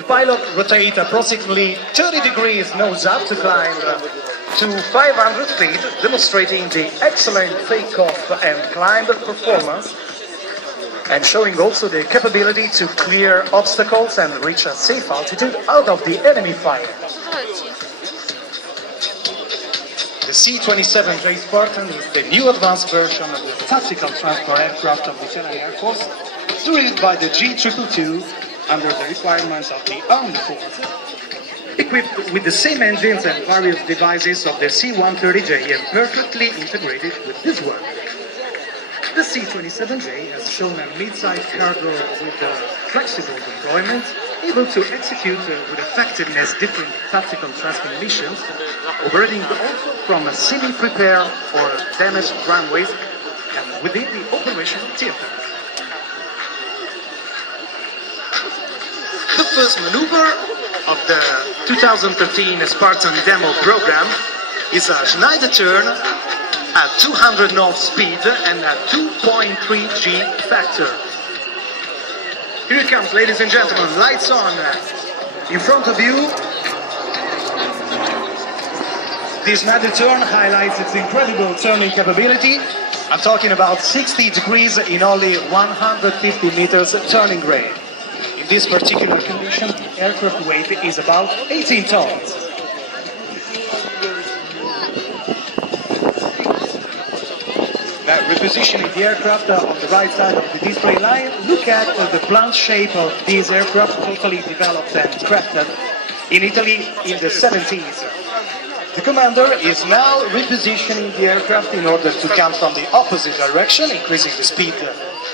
The pilot rotates approximately 30 degrees nose up to climb to 500 feet, demonstrating the excellent takeoff and climb performance, and showing also the capability to clear obstacles and reach a safe altitude out of the enemy fire. The C-27J Spartan is the new advanced version of the tactical transport aircraft of the Italian Air Force, derived by the G222 under the requirements of the armed forces, equipped with the same engines and various devices of the C-130J and perfectly integrated with this one. The C-27J has shown a mid-sized cargo with flexible deployment, able to execute with effectiveness different tactical transport missions, operating also from a semi-prepared or damaged runways and within the operational theater. The first maneuver of the 2013 Spartan demo program is a Schneider turn at 200 knots speed and a 2.3 G factor. Here it comes, ladies and gentlemen, lights on. In front of you, this Schneider turn highlights its incredible turning capability. I'm talking about 60 degrees in only 150 meters turning rate. In this particular condition, the aircraft weight is about 18 tons. Repositioning the aircraft on the right side of the display line, look at the blunt shape of this aircraft, totally developed and crafted in Italy in the 70s. The commander is now repositioning the aircraft in order to come from the opposite direction, increasing the speed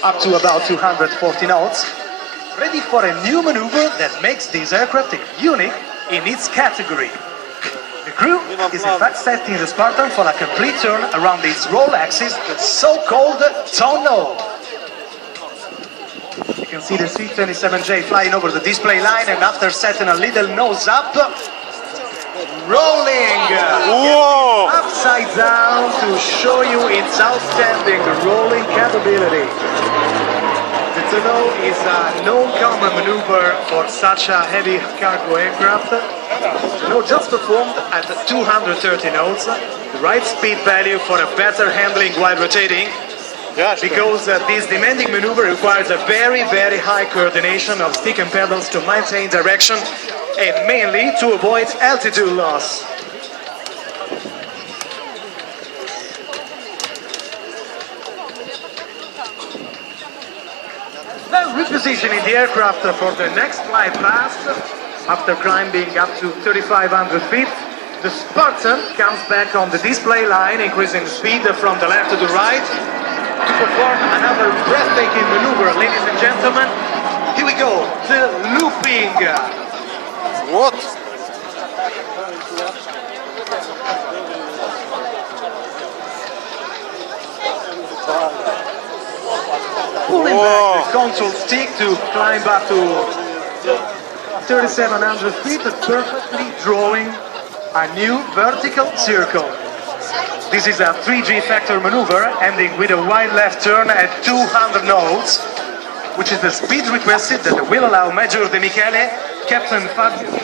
up to about 240 knots, ready for a new maneuver that makes this aircraft unique in its category. The crew is in fact setting the Spartan for a complete turn around its roll axis, the so-called tonneau. You can see the C-27J flying over the display line, and after setting a little nose up, rolling upside down to show you its outstanding rolling capability. The tonneau is a non-common maneuver for such a heavy cargo aircraft. No, just performed at 230 knots, the right speed value for a better handling while rotating, because this demanding maneuver requires a very, very high coordination of stick and pedals to maintain direction and mainly to avoid altitude loss. Now repositioning the aircraft for the next flight past. After climbing up to 3,500 feet, the Spartan comes back on the display line, increasing the speed from the left to the right to perform another breathtaking maneuver, ladies and gentlemen. Here we go, the looping. What? Pulling back the control stick to climb up to 3,700 feet, perfectly drawing a new vertical circle. This is a 3G factor maneuver, ending with a wide left turn at 200 knots, which is the speed requested that will allow Major De Michele, Captain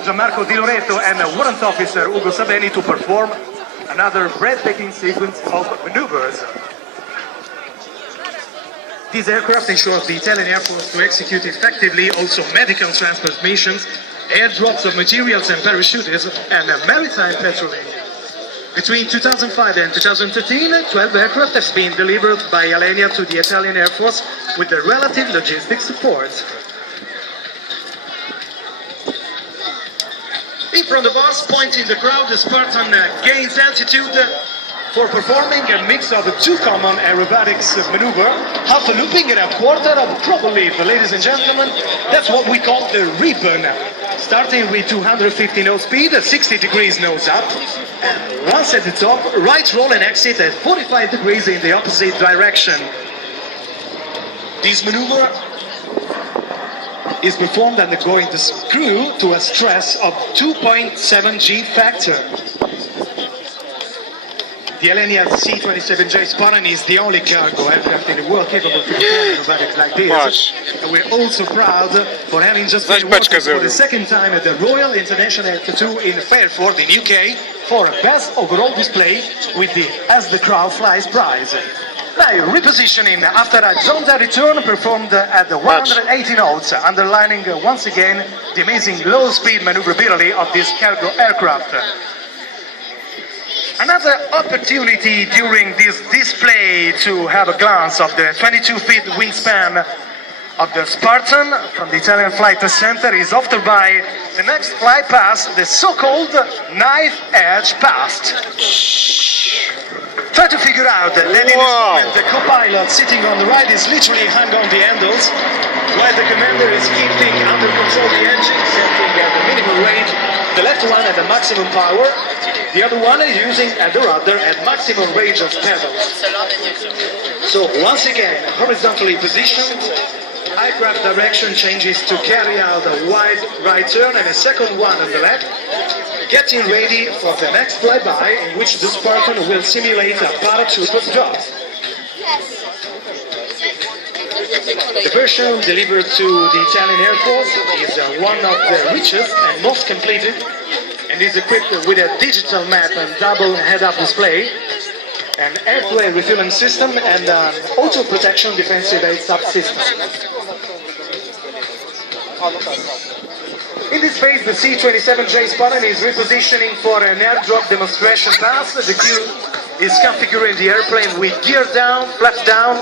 Gianmarco Di Loreto and Warrant Officer Ugo Sabeni to perform another breathtaking sequence of maneuvers. This aircraft ensures the Italian Air Force to execute effectively also medical transport missions, airdrops of materials and parachutists, and maritime patrolling. Between 2005 and 2013, 12 aircraft have been delivered by Alenia to the Italian Air Force with the relative logistic support. In front of us, pointing the crowd, the Spartan gains altitude for performing a mix of two common aerobatics maneuver, half a looping and a quarter of drop leap. Ladies and gentlemen, that's what we call the ribbon. Starting with 250 knot speed, 60 degrees nose up, and once at the top, right roll and exit at 45 degrees in the opposite direction. This maneuver is performed undergoing the screw to a stress of 2.7 G factor. The Alenia C-27J Spartan is the only cargo aircraft in the world capable of performing acrobatics like this. And we're also proud for having just been awarded for the second time at the Royal International Air Tattoo in Fairford in UK for best overall display with the As the Crowd Flies prize. Now, repositioning after a jaunty return performed at the 180 knots, underlining once again the amazing low-speed maneuverability of this cargo aircraft. Another opportunity during this display to have a glance of the 22-feet wingspan of the Spartan from the Italian Flight Center is offered by the next flight past, the so-called knife edge past. Try to figure out that in this moment the co-pilot sitting on the right is literally hung on the handles, while the commander is keeping under control the engine, setting at the minimum rate, the left one at the maximum power, the other one is using at the rudder at maximum range of pedals. So once again, horizontally positioned, aircraft direction changes to carry out a wide right turn and a second one on the left, getting ready for the next flyby in which the Spartan will simulate a paratrooper's job. The version delivered to the Italian Air Force is one of the richest and most completed, and is equipped with a digital map and double head-up display, an airplane refueling system, and an auto-protection defensive heads-up system. In this phase, the C-27J Spartan is repositioning for an airdrop demonstration pass. The crew is configuring the airplane with gear down, flaps down,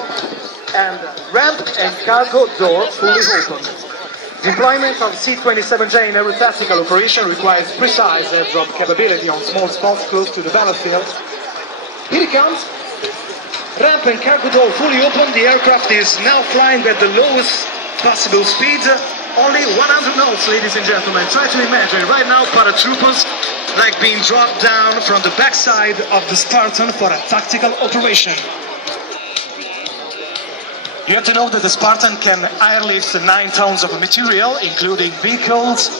and ramp and cargo door fully open. Deployment of C-27J in aero tactical operation requires precise airdrop capability on small spots close to the battlefield. Here it comes. Ramp and cargo door fully open. The aircraft is now flying at the lowest possible speed. Only 100 knots, ladies and gentlemen. Try to imagine right now paratroopers like being dropped down from the backside of the Spartan for a tactical operation. You have to know that the Spartan can airlift 9 tons of material, including vehicles,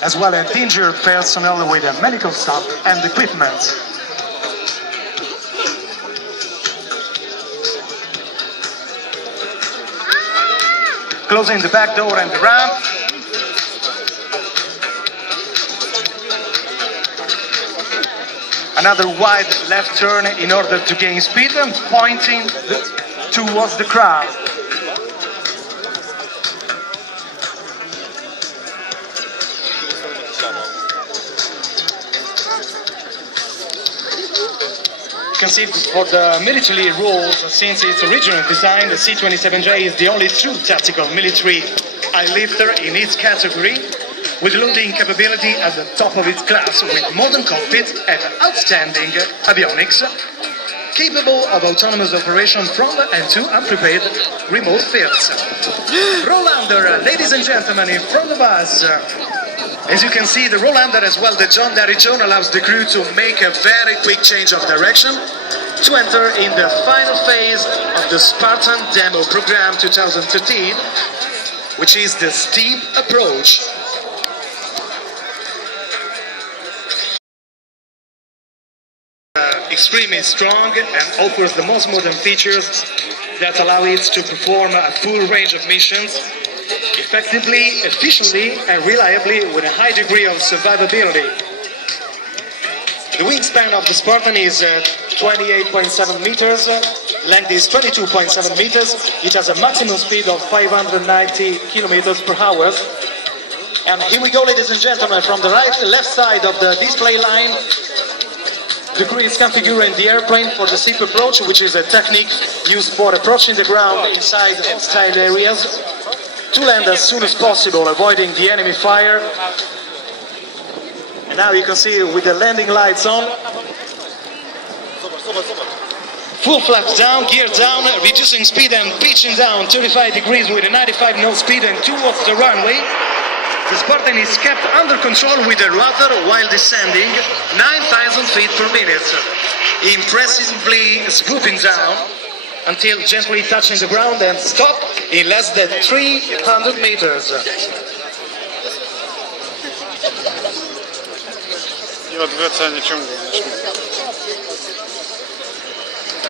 as well as injured personnel with medical staff and equipment. Closing the back door and the ramp. Another wide left turn in order to gain speed and pointing towards the crowd. Conceived for the military roles since its original design, the C-27J is the only true tactical military airlifter in its category, with loading capability at the top of its class, with modern cockpit and outstanding avionics, capable of autonomous operation from and to unprepared remote fields. Roll under, ladies and gentlemen, in front of us. As you can see, the roll under as well, the jaunty return allows the crew to make a very quick change of direction to enter in the final phase of the Spartan Demo Program 2013, which is the steep approach. Extremely strong and offers the most modern features that allow it to perform a full range of missions effectively, efficiently, and reliably with a high degree of survivability. The wingspan of the Spartan is 28.7 meters, length is 22.7 meters, it has a maximum speed of 590 kilometers per hour. And here we go, ladies and gentlemen, from the left side of the display line, the crew is configuring the airplane for the steep approach, which is a technique used for approaching the ground inside hostile areas, to land as soon as possible, avoiding the enemy fire. And now you can see with the landing lights on, full flaps down, gear down, reducing speed and pitching down 35 degrees with a 95 knot speed and towards the runway. The Spartan is kept under control with the rudder while descending 9,000 feet per minute, impressively swooping down until gently touching the ground and stop in less than 300 meters. I odwracanie ciągu.